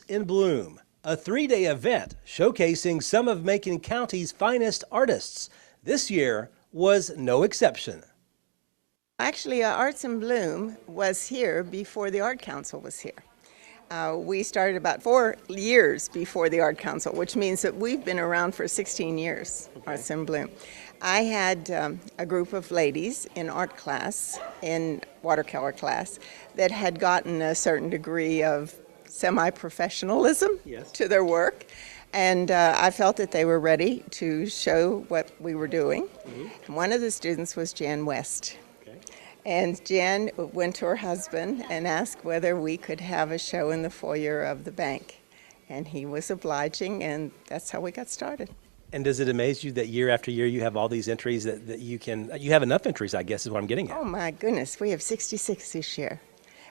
Arts in Bloom, a 3-day event showcasing some of Macon County's finest artists. This year was no exception. Actually, Arts in Bloom was here before the Art Council was here. We started about 4 years before the Art Council, which means that we've been around for 16 years, Arts in Bloom. I had a group of ladies in art class, in watercolor class, that had gotten a certain degree of semi-professionalism to their work. And I felt that they were ready to show what we were doing. And one of the students was Jan West. And Jan went to her husband and asked whether we could have a show in the foyer of the bank. And he was obliging, and that's how we got started. And does it amaze you that year after year you have all these entries that you have enough entries, I guess is what I'm getting at. Oh my goodness, we have 66 this year,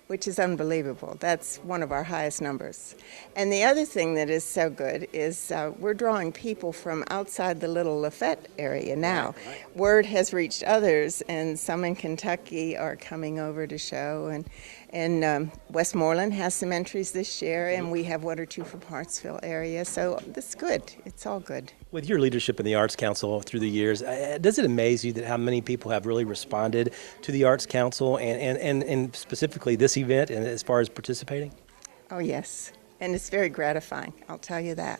which is unbelievable. That's one of our highest numbers. And the other thing that is so good is we're drawing people from outside the Little Lafayette area now. Word has reached others, and some in Kentucky are coming over to show. And Westmoreland has some entries this year, and we have 1 or 2 from Hartsville area. So that's good. It's all good. With your leadership in the Arts Council through the years, does it amaze you that how many people have really responded to the Arts Council and specifically this event and as far as participating? Oh yes, and it's very gratifying, I'll tell you that.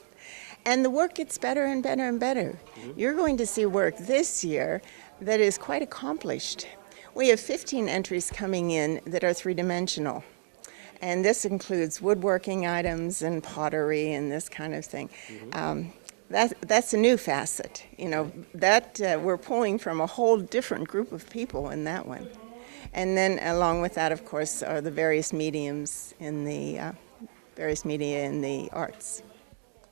And the work gets better and better and better. You're going to see work this year that is quite accomplished. We have 15 entries coming in that are 3-dimensional. And this includes woodworking items and pottery and this kind of thing. That's a new facet, you know, that we're pulling from a whole different group of people in that one. And then along with that, of course, are the various mediums in the various media in the arts.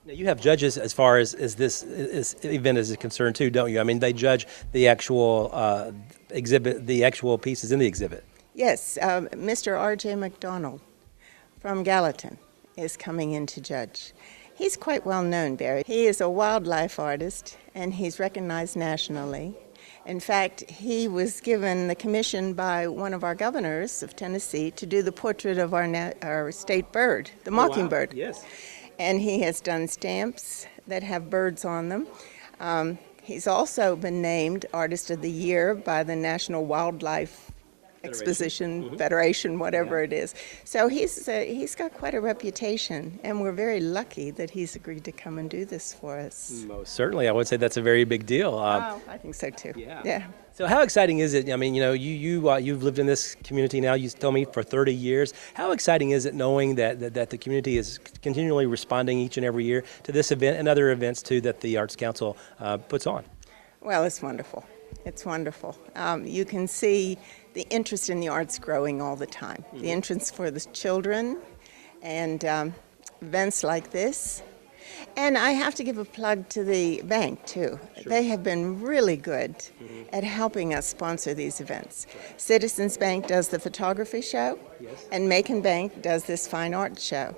Now you have judges as far as this event is concerned too, don't you? I mean, they judge the actual exhibit, the actual pieces in the exhibit. Yes, Mr. R.J. McDonald from Gallatin is coming in to judge. He's quite well known, Barry. He is a wildlife artist, and he's recognized nationally. In fact, he was given the commission by one of our governors of Tennessee to do the portrait of our state bird, the mockingbird. Wow. Yes. And he has done stamps that have birds on them. He's also been named Artist of the Year by the National Wildlife Exposition Federation, whatever it is. So he's got quite a reputation, and we're very lucky that he's agreed to come and do this for us. Most certainly, I would say that's a very big deal. Oh, I think so too. Yeah. So how exciting is it? I mean, you know, you've lived in this community now, you told me, for 30 years. How exciting is it knowing that the community is continually responding each and every year to this event and other events too that the Arts Council puts on? Well, it's wonderful. It's wonderful. You can see the interest in the arts growing all the time. The interest for the children and events like this. And I have to give a plug to the bank too. They have been really good at helping us sponsor these events. Citizens Bank does the photography show, and Macon Bank does this fine art show.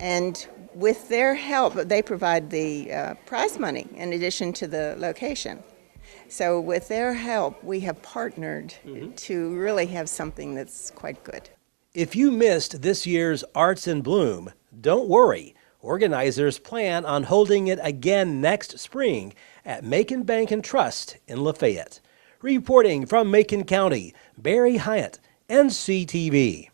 And with their help, they provide the prize money in addition to the location. So with their help, we have partnered to really have something that's quite good. If you missed this year's Arts in Bloom, don't worry. Organizers plan on holding it again next spring at Macon Bank and Trust in Lafayette. Reporting from Macon County, Barry Hyatt, NCTV.